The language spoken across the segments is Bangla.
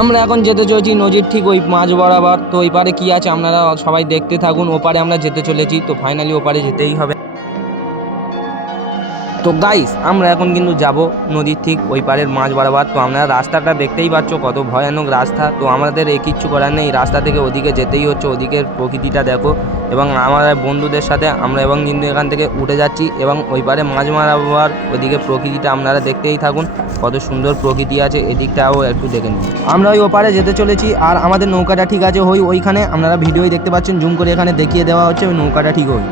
আমরা এখন যেতে চলেছি নদীর ঠিক ওই মাঝ বরাবর। তো ওই পারে কি আছে আপনারা সবাই দেখতে থাকুন। ওপারে আমরা যেতে চলেছি, তো ফাইনালি ওপারে যেতেই হবে। তো গাইস আমরা এখন কিন্তু যাব নদীর ঠিক ওই পারের মাঝ বরাবর। তো আমরা রাস্তাটা দেখতেই পাচ্ছ কত ভয়ানক রাস্তা। তো আমাদের কিচ্ছু করার নেই, রাস্তা থেকে ওদিকে যেতেই হচ্ছে। ওদিকের প্রকৃতিটা দেখো, এবং আমার বন্ধুদের সাথে আমরা এবং কিন্তু এখান থেকে উঠে যাচ্ছি এবং ওই পারে মাঝ বরাবর ওইদিকে প্রকৃতিটা আপনারা দেখতেই থাকুন, কত সুন্দর প্রকৃতি আছে। এদিকটাও একটু দেখে নিন। আমরা ওই ওপারে যেতে চলেছি, আর আমাদের নৌকাটা ঠিক আছে ওইখানে। আপনারা ভিডিওই দেখতে পাচ্ছেন, জুম করে এখানে দেখিয়ে দেওয়া হচ্ছে ওই নৌকাটা ঠিক ওই।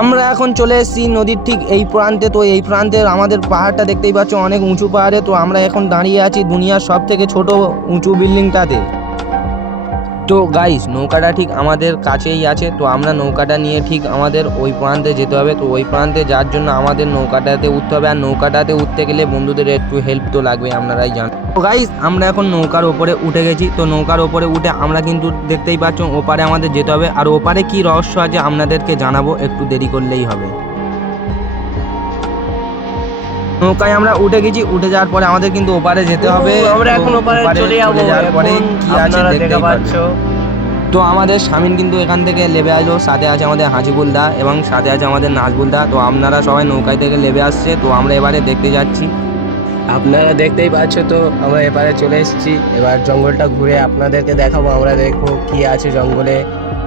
আমরা এখন চলে এসেছি নদীর ঠিক এই প্রান্তে। তো এই প্রান্তে আমাদের পাহাড়টা দেখতেই পাচ্ছ, অনেক উঁচু পাহাড়ে। তো আমরা এখন দাঁড়িয়ে আছি দুনিয়ার সব থেকে ছোট উঁচু বিল্ডিংটাতে। তো গাইস নৌকাটা ঠিক আমাদের কাছেই আছে। তো আমরা নৌকাটা নিয়ে ঠিক আমাদের ওই প্রান্তে যেতে হবে। তো ওই প্রান্তে যাওয়ার জন্য আমাদের নৌকাটাতে উঠতে হবে, আর নৌকাটাতে উঠতে গেলে বন্ধুদের একটু হেল্প তো লাগবে, আপনারাই জানেন। তো গাইস আমরা এখন নৌকার ওপরে উঠে গেছি। তো নৌকার ওপরে উঠে আমরা কিন্তু দেখতেই পাচ্ছ ওপারে আমাদের যেতে হবে, আর ওপারে কি রহস্য আছে আপনাদেরকে জানাবো, একটু দেরি করলেই হবে। নৌকায় আমরা উঠে গেছি, উঠে যাওয়ার পরে আমাদের কিন্তু ওপারে যেতে হবে। আমরা এখন ওপারে চলে যাবো। যাওয়ার পরে কি আছে আপনারা দেখতেই দেখতে পাচ্ছ। তো আমাদের স্বামীন কিন্তু এখান থেকে লেবে আসলো, সাথে আছে আমাদের হাজিবুল দা এবং সাথে আছে আমাদের নাজবুল দা। তো আপনারা সবাই নৌকায় থেকে লেবে আসছে। তো আমরা এবারে দেখতে যাচ্ছি। আপনারা দেখতেই পাচ্ছ, তো আমরা এপারে চলে এসেছি। এবার জঙ্গলটা ঘুরে আপনাদেরকে দেখাবো, আমরা দেখবো কি আছে জঙ্গলে।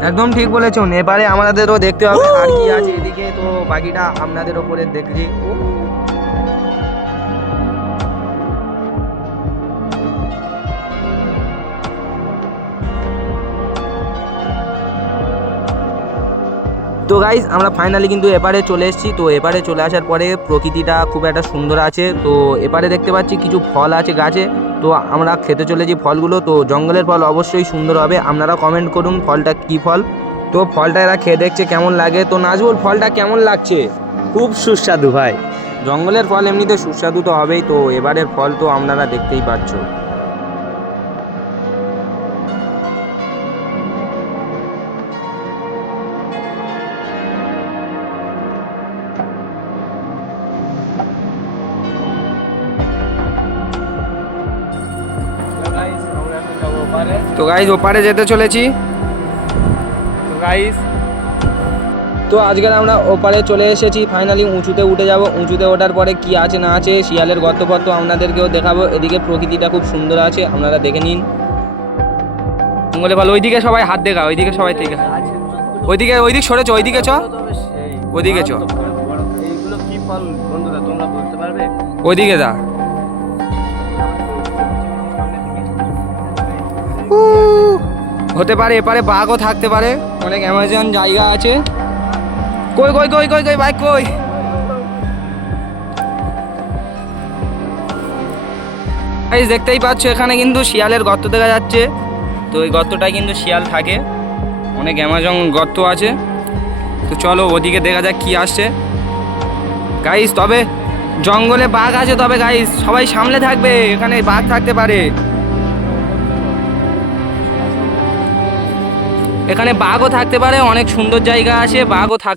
একদম ঠিক বলেছেন, এবারে আমাদেরও দেখতে হবে আর কি আছে এদিকে। তো বাকিটা আপনাদের ওপরে দেখছি। তো গাইজ আমরা ফাইনালি কিন্তু এপারে চলে এসেছি। তো এপারে চলে আসার পরে প্রকৃতিটা খুব একটা সুন্দর আছে। তো এপারে দেখতে পাচ্ছি কিছু ফল আছে গাছে। তো আমরা খেতে চলেছি ফলগুলো। তো জঙ্গলের ফল অবশ্যই সুন্দর হবে, আপনারা কমেন্ট করুন ফলটা কি ফল। তো ফলটা এরা খেয়ে দেখছে কেমন লাগে। তো নাজবুল ফলটা কেমন লাগছে? খুব সুস্বাদু ভাই। জঙ্গলের ফল এমনিতে সুস্বাদু তো হবেই। তো এবারের ফল তো আপনারা দেখতেই পাচ্ছ। তো গাইজ ওপারে যেতে চলেছি। তো গাইস তো আজকের আমরা ওপারে চলে এসেছি, ফাইনালি উঁচুতে উঠে যাব। উঁচুতে ওঠার পরে কি আছে না আছে, শিয়ালের গর্ত ফর্ত আপনাদেরকেও দেখাবো। এদিকে প্রকৃতিটা খুব সুন্দর আছে, আপনারা দেখে নিন। জঙ্গলে ভালো, ওইদিকে সবাই হাত দেখা, ওইদিকে সবাই থেকে ওইদিক সরেছ, ওইদিকে চ, ওইদিকে চ, এইগুলো কি ফল বন্ধুরা তোমরা বলতে পারবে? ওইদিকে দা। হতে পারে এপারে বাঘও থাকতে পারে, অনেক অ্যামাজন জায়গা আছে। কই কই কই কই কই বাইক কই? গাইস দেখতেই পাচ্ছ এখানে কিন্তু শিয়ালের গর্ত দেখা যাচ্ছে। তো এই গর্তটায় কিন্তু শিয়াল থাকে, অনেক অ্যামাজন গর্ত আছে। তো চলো ওদিকে দেখা যাক কি আসছে গাইস। তবে জঙ্গলে বাঘ আছে, তবে গাইস সবাই সামলে থাকবে, এখানে বাঘ থাকতে পারে। এখানে বাঘও থাকতে পারে, অনেক সুন্দর জায়গা আছে, বাঘও থাক